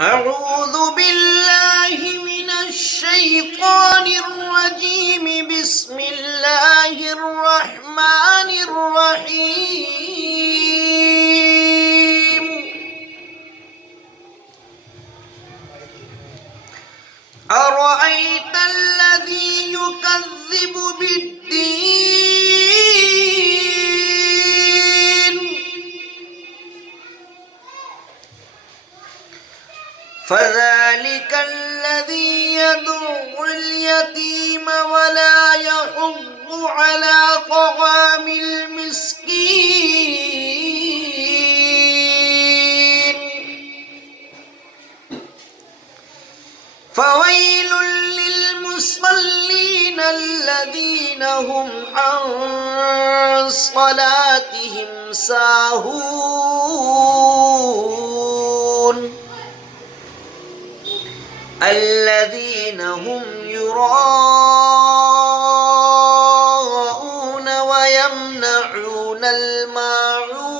أعوذ بالله من الشيطان الرجيم. بسم الله الرحمن الرحيم. أرأيت الذي يكذب بالدين فذلك الذي يدع اليتيم ولا يحض على طعام المسكين فويل للمصلين الذين هم عن صلاتهم ساهون الذين هم يراءون ويمنعون الماعون